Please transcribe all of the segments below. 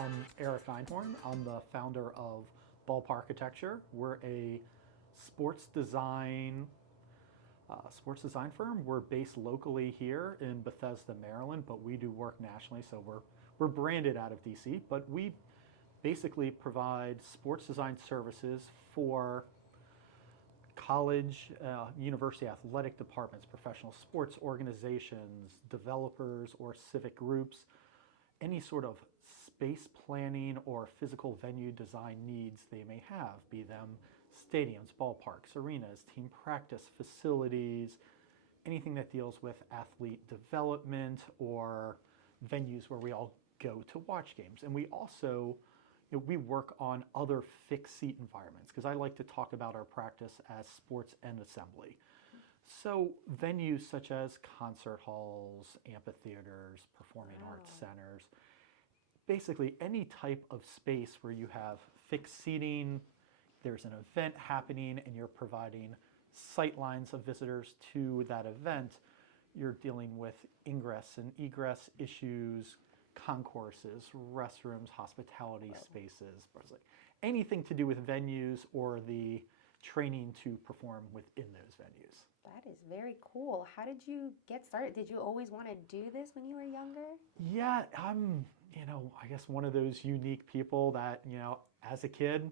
I'm Eric Einhorn. I'm the founder of Ball Parchitecture. We're a sports design firm. We're based locally here in Bethesda, Maryland, but we do work nationally, so we're branded out of DC. But we basically provide sports design services for college, university athletic departments, professional sports organizations, developers, or civic groups, any sort of space planning or physical venue design needs they may have, be them stadiums, ballparks, arenas, team practice facilities, anything that deals with athlete development or venues where we all go to watch games. And we also we work on other fixed seat environments, because I like to talk about our practice as sports and assembly. So venues such as concert halls, amphitheaters, performing arts centers, basically any type of space where you have fixed seating, there's an event happening and you're providing sight lines of visitors to that event, you're dealing with ingress and egress issues, concourses, restrooms, hospitality spaces, anything to do with venues or the training to perform within those venues. That is very cool. How did you get started? Did you always want to do this when you were younger? Yeah, I'm, I guess one of those unique people that, as a kid,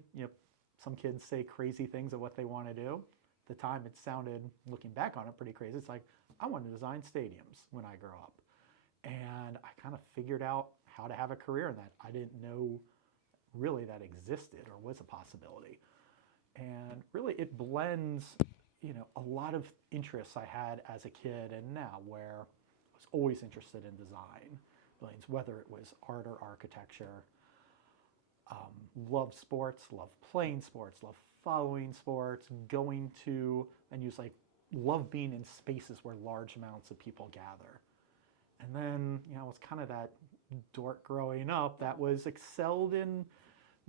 some kids say crazy things of what they want to do. At the time, it sounded, looking back on it, pretty crazy. It's like, I want to design stadiums when I grow up. And I kind of figured out how to have a career in that. I didn't know really that existed or was a possibility. And really it blends, a lot of interests I had as a kid and now, where I was always interested in design, whether it was art or architecture. Love sports, love playing sports, love following sports, going to venues, love being in spaces where large amounts of people gather. And then, I was kind of that dork growing up that was excelled in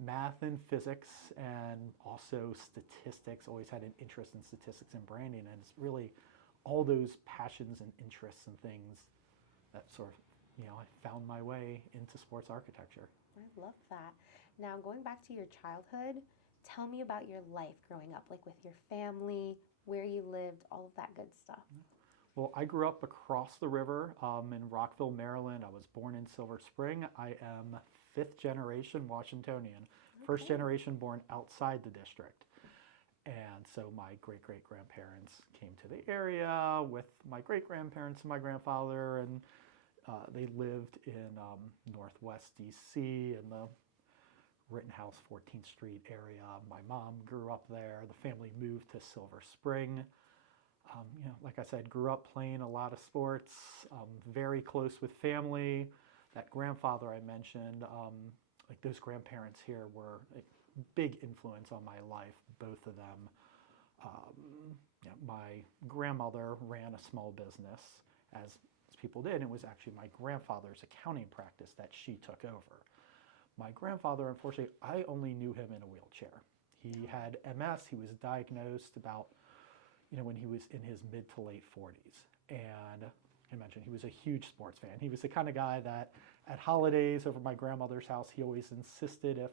math and physics and also statistics, always had an interest in statistics and branding. And it's really all those passions and interests and things that sort of, I found my way into sports architecture. I love that. Now, going back to your childhood, tell me about your life growing up, like with your family, where you lived, all of that good stuff. Well, I grew up across the river in Rockville, Maryland. I was born in Silver Spring. I am fifth generation Washingtonian, first generation born outside the district. And so my great-great-grandparents came to the area with my great-grandparents and my grandfather, and they lived in Northwest DC in the Rittenhouse 14th Street area. My mom grew up there. The family moved to Silver Spring. Like I said, grew up playing a lot of sports, very close with family. That grandfather I mentioned, those grandparents here were a big influence on my life, both of them. My grandmother ran a small business, as people did, and it was actually my grandfather's accounting practice that she took over. My grandfather, unfortunately, I only knew him in a wheelchair. He had MS. He was diagnosed about when he was in his mid to late 40s. And I mentioned he was a huge sports fan. He was the kind of guy that at holidays over my grandmother's house, he always insisted if,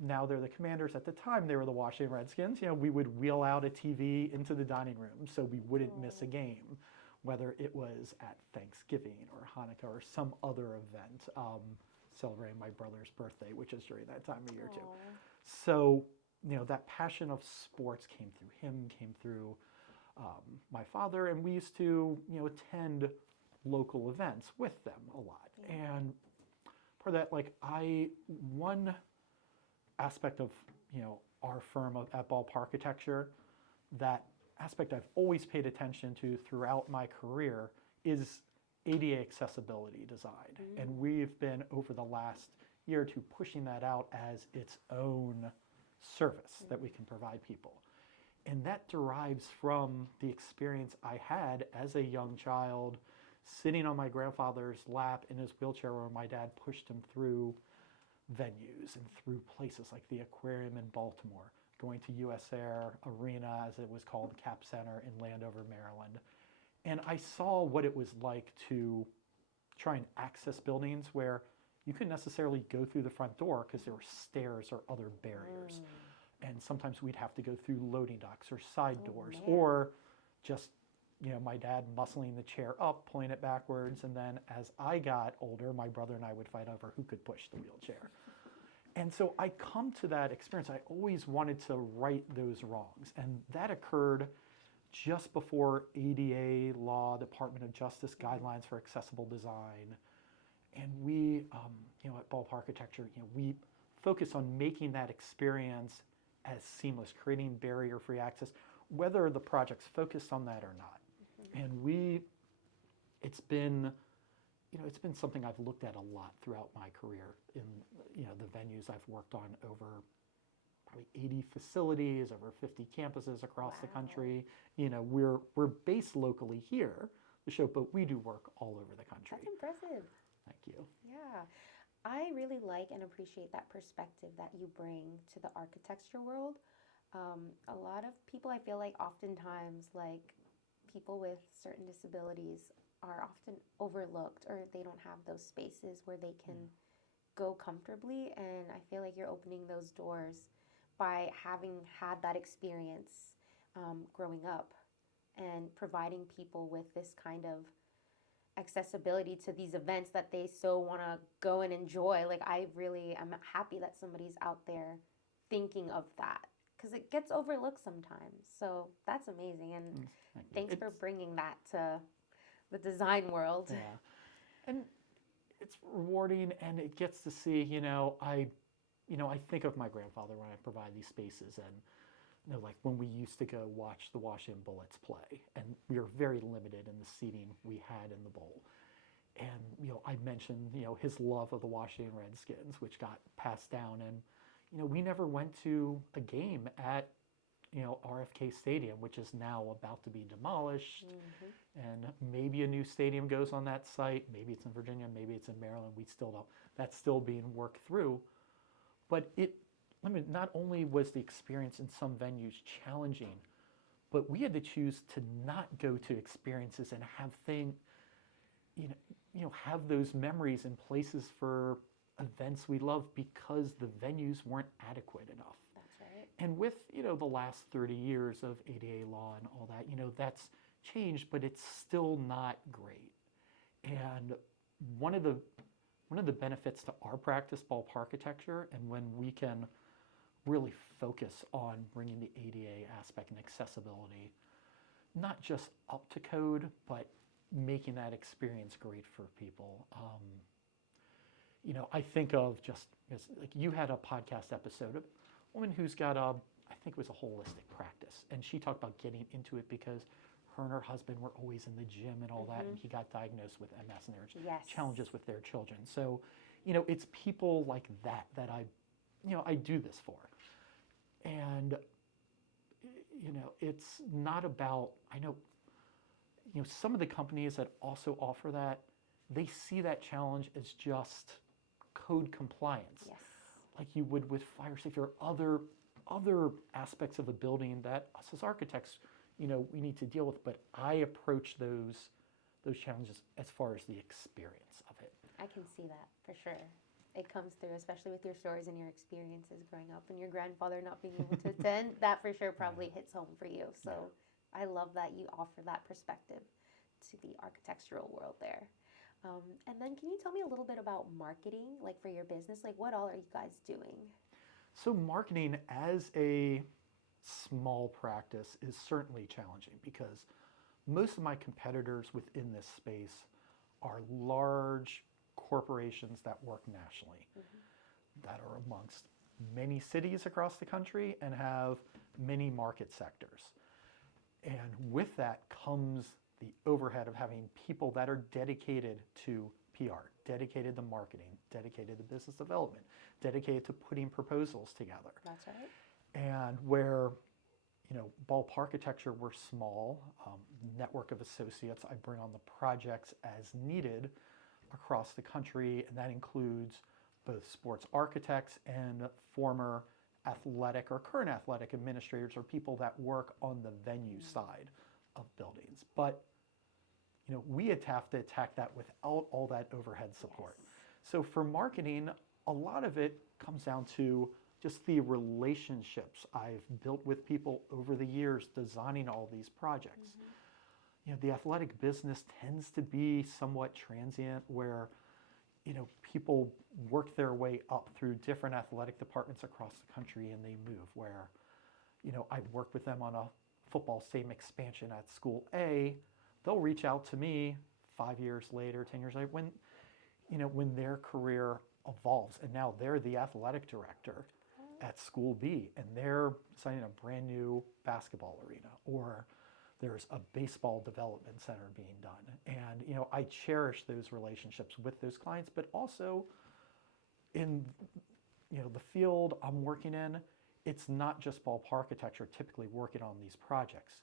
now they're the Commanders, at the time they were the Washington Redskins, we would wheel out a TV into the dining room so we wouldn't miss a game, whether it was at Thanksgiving or Hanukkah or some other event, celebrating my brother's birthday, which is during that time of year too. So that passion of sports came through him, came through my father, and we used to, attend local events with them a lot. And for that, one aspect of, our firm at Ball Parchitecture, that aspect I've always paid attention to throughout my career is ADA accessibility design. And we've been, over the last year or two, pushing that out as its own service that we can provide people. And that derives from the experience I had as a young child, sitting on my grandfather's lap in his wheelchair where my dad pushed him through venues and through places like the aquarium in Baltimore, going to US Air Arena, as it was called, Cap Center in Landover, Maryland. And I saw what it was like to try and access buildings where you couldn't necessarily go through the front door because there were stairs or other barriers. And sometimes we'd have to go through loading docks or side doors, man. or just, my dad muscling the chair up, pulling it backwards. And then as I got older, my brother and I would fight over who could push the wheelchair. And so I come to that experience. I always wanted to right those wrongs. And that occurred just before ADA law, Department of Justice guidelines for accessible design. And we, at Ball Parchitecture, we focus on making that experience as seamless, creating barrier-free access, whether the project's focused on that or not. And it's been something I've looked at a lot throughout my career in, the venues I've worked on over probably 80 facilities, over 50 campuses across the country. We're based locally here, the show, but we do work all over the country. That's impressive. Thank you. Yeah. I really like and appreciate that perspective that you bring to the architecture world. A lot of people, I feel like oftentimes, like people with certain disabilities are often overlooked, or they don't have those spaces where they can go comfortably. And I feel like you're opening those doors by having had that experience growing up and providing people with this kind of accessibility to these events that they so want to go and enjoy. Like, I really am happy that somebody's out there thinking of that, because it gets overlooked sometimes. So that's amazing. And thanks for bringing that to the design world. Yeah. And it's rewarding, and it gets to see, I think of my grandfather when I provide these spaces, and like when we used to go watch the Washington Bullets play, and we were very limited in the seating we had in the bowl. And, I mentioned, his love of the Washington Redskins, which got passed down. And, we never went to a game at, RFK Stadium, which is now about to be demolished. And maybe a new stadium goes on that site. Maybe it's in Virginia, maybe it's in Maryland. We still don't. That's still being worked through. But not only was the experience in some venues challenging, but we had to choose to not go to experiences and have have those memories in places for events we love because the venues weren't adequate enough. That's right. And with, the last 30 years of ADA law and all that, that's changed, but it's still not great. And one of the benefits to our practice, Ball Parchitecture, and when we can really focus on bringing the ADA aspect and accessibility, not just up to code, but making that experience great for people. I think of just as like you had a podcast episode of a woman who's got I think it was a holistic practice, and she talked about getting into it because her and her husband were always in the gym and all that, and he got diagnosed with MS, and there were challenges with their children. So, it's people like that I do this for. And, it's not about, I know, some of the companies that also offer that, they see that challenge as just code compliance. Yes. Like you would with fire safety or other aspects of a building that us as architects, we need to deal with. But I approach those challenges as far as the experience of it. I can see that for sure. It comes through, especially with your stories and your experiences growing up, and your grandfather not being able to attend. That for sure probably hits home for you. So I love that you offer that perspective to the architectural world there. And then can you tell me a little bit about marketing, like for your business? Like, what all are you guys doing? So marketing as a small practice is certainly challenging because most of my competitors within this space are large corporations that work nationally, that are amongst many cities across the country and have many market sectors. And with that comes the overhead of having people that are dedicated to PR, dedicated to marketing, dedicated to business development, dedicated to putting proposals together. That's right. And where, Ball Parchitecture, we're small, network of associates. I bring on the projects as needed across the country, and that includes both sports architects and former athletic or current athletic administrators or people that work on the venue side of buildings. But we have to attack that without all that overhead support. Yes. So for marketing, a lot of it comes down to just the relationships I've built with people over the years designing all these projects. The athletic business tends to be somewhat transient where, people work their way up through different athletic departments across the country and they move where, I work with them on a football stadium expansion at school A. They'll reach out to me 5 years later, 10 years later, when their career evolves and now they're the athletic director at school B and they're designing a brand new basketball arena, or there's a baseball development center being done. And, I cherish those relationships with those clients, but also in, the field I'm working in, it's not just Ball Parchitecture typically working on these projects.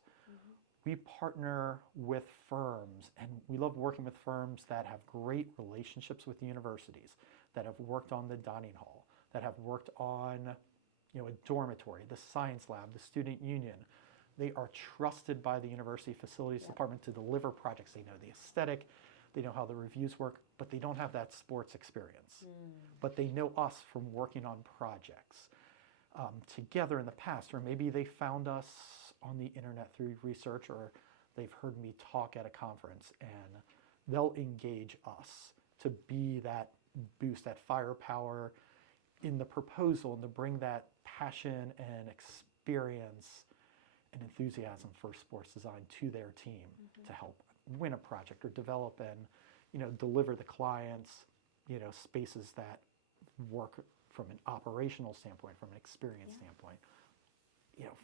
We partner with firms, and we love working with firms that have great relationships with the universities, that have worked on the dining hall, that have worked on, a dormitory, the science lab, the student union. They are trusted by the university facilities department to deliver projects. They know the aesthetic, they know how the reviews work, but they don't have that sports experience. But they know us from working on projects together in the past, or maybe they found us on the internet through research, or they've heard me talk at a conference, and they'll engage us to be that boost, that firepower in the proposal, and to bring that passion and experience and enthusiasm for sports design to their team to help win a project or develop and deliver the clients spaces that work from an operational standpoint, from an experience standpoint,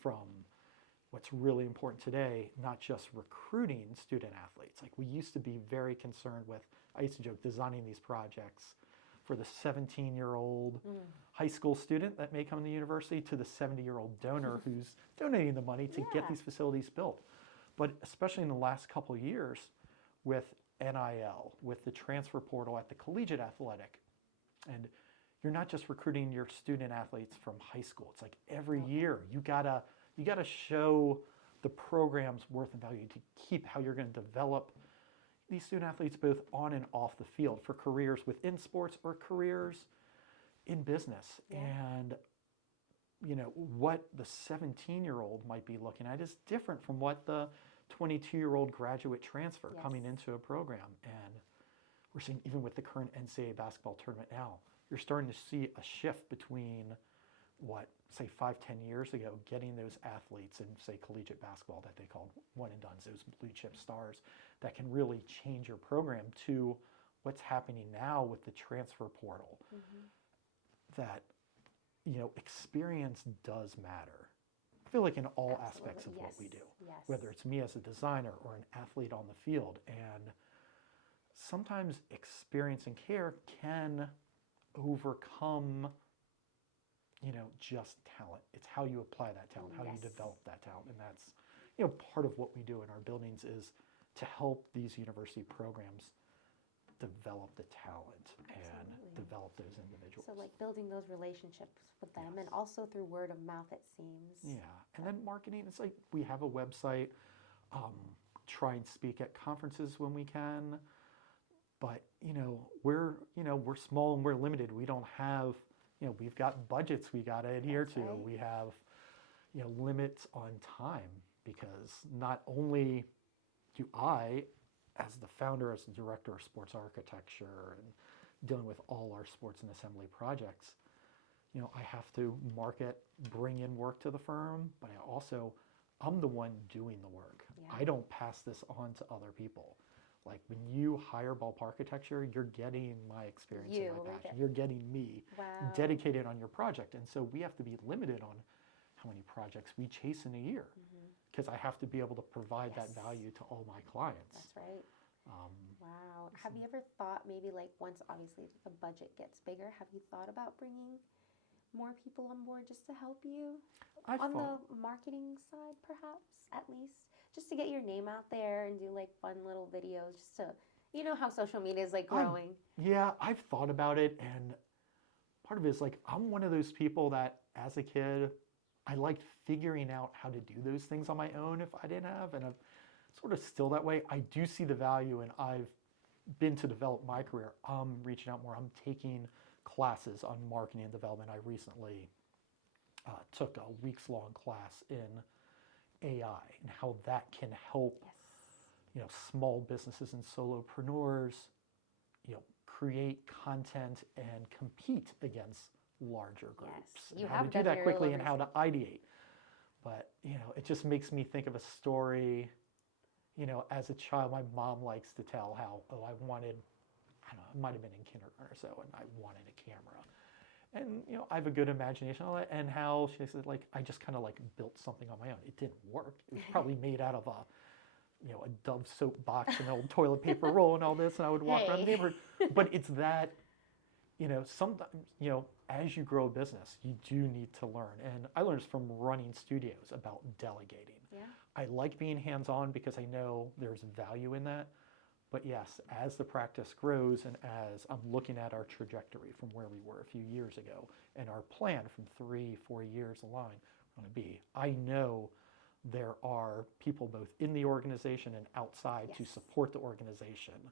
from what's really important today, not just recruiting student athletes. Like we used to be very concerned with, I used to joke, designing these projects for the 17-year-old high school student that may come to the university to the 70-year-old donor who's donating the money to get these facilities built. But especially in the last couple of years with NIL, with the transfer portal at the collegiate athletic, and you're not just recruiting your student athletes from high school. It's like every year you gotta show the program's worth and value to keep how you're going to develop these student athletes both on and off the field for careers within sports or careers in business. And what the 17-year-old might be looking at is different from what the 22-year-old graduate transfer coming into a program. And we're seeing, even with the current NCAA basketball tournament now, you're starting to see a shift between what, say 5-10 years ago, getting those athletes in, say, collegiate basketball that they called one and dones, those blue chip stars that can really change your program, to what's happening now with the transfer portal. That, experience does matter. I feel like in all aspects of what we do, whether it's me as a designer or an athlete on the field. And sometimes experience and care can overcome just talent. It's how you apply that talent, how you develop that talent. And that's, part of what we do in our buildings is to help these university programs develop the talent and develop those individuals. So like building those relationships with them, and also through word of mouth, it seems. Yeah, and then marketing, it's like we have a website, try and speak at conferences when we can, but we're small and we're limited. We don't have, we've got budgets we got to adhere to. We have, limits on time, because not only do I, as the founder, as the director of sports architecture and dealing with all our sports and assembly projects, I have to market, bring in work to the firm, but I'm the one doing the work. I don't pass this on to other people. Like when you hire Ball Parchitecture, you're getting my experience and my passion. You're getting me dedicated on your project. And so we have to be limited on how many projects we chase in a year, because I have to be able to provide that value to all my clients. That's right. Wow. Have you ever thought, maybe like once obviously the budget gets bigger, have you thought about bringing more people on board just to help you on the marketing side, perhaps, at least? Just to get your name out there and do like fun little videos, just to, how social media is like growing. I've thought about it, and part of it is like, I'm one of those people that as a kid, I liked figuring out how to do those things on my own if I didn't have, and I'm sort of still that way. I do see the value, and I've been to develop my career, I'm reaching out more. I'm taking classes on marketing and development. I recently took a weeks-long class in AI and how that can help, small businesses and solopreneurs, create content and compete against larger groups. Yes, you And how have to do done that very quickly well and how to ideate. But, it just makes me think of a story, as a child, my mom likes to tell how, I wanted, I don't know, it might have been in kindergarten or so, and I wanted a camera. And, I have a good imagination on it, and how she said, like, I just kind of like built something on my own. It didn't work. It was probably made out of a Dove soap box and an old toilet paper roll and all this, and I would walk around the neighborhood. But it's that, sometimes, as you grow a business, you do need to learn. And I learned this from running studios about delegating. Yeah. I like being hands-on because I know there's value in that. But yes, as the practice grows and as I'm looking at our trajectory from where we were a few years ago and our plan from 3-4 years along going to be, I know there are people both in the organization and outside to support the organization.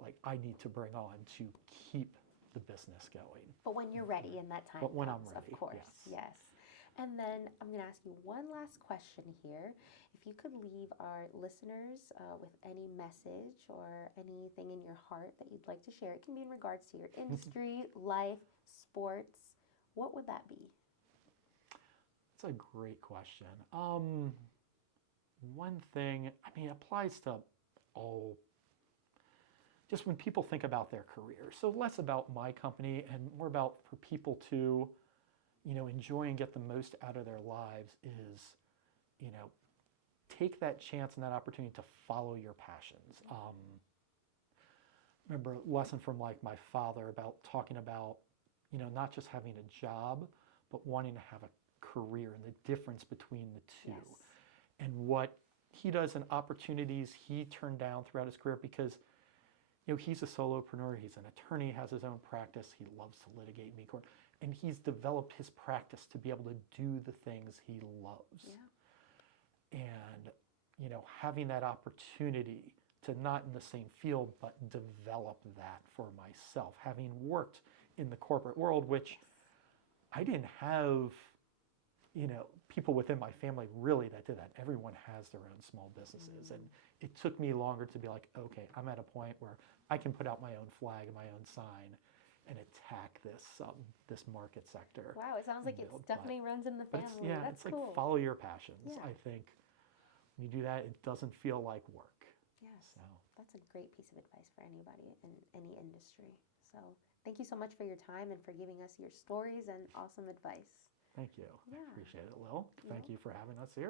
Like I need to bring on to keep the business going. But when you're ready and that time But when comes, I'm ready, of course, yes. And then I'm going to ask you one last question here. If you could leave our listeners with any message or anything in your heart that you'd like to share, it can be in regards to your industry, life, sports, what would that be? That's a great question. One thing, it applies to all, just when people think about their career. So less about my company and more about for people to, enjoy and get the most out of their lives is, take that chance and that opportunity to follow your passions. Remember a lesson from like my father about talking about, not just having a job, but wanting to have a career and the difference between the two. Yes. And what he does and opportunities he turned down throughout his career because, he's a solopreneur, he's an attorney, has his own practice, he loves to litigate in court, and he's developed his practice to be able to do the things he loves. Yeah. And, having that opportunity to not in the same field, but develop that for myself, having worked in the corporate world, which I didn't have, people within my family really that did that. Everyone has their own small businesses. And it took me longer to be like, okay, I'm at a point where I can put out my own flag and my own sign and attack this market sector. Wow, it sounds like it definitely runs in the family. That's it's cool. like follow your passions. Yeah. I think when you do that, it doesn't feel like work. Yes, so. That's a great piece of advice for anybody in any industry. So thank you so much for your time and for giving us your stories and awesome advice. Thank you. Yeah. I appreciate it, Lil. Thank you for having us here.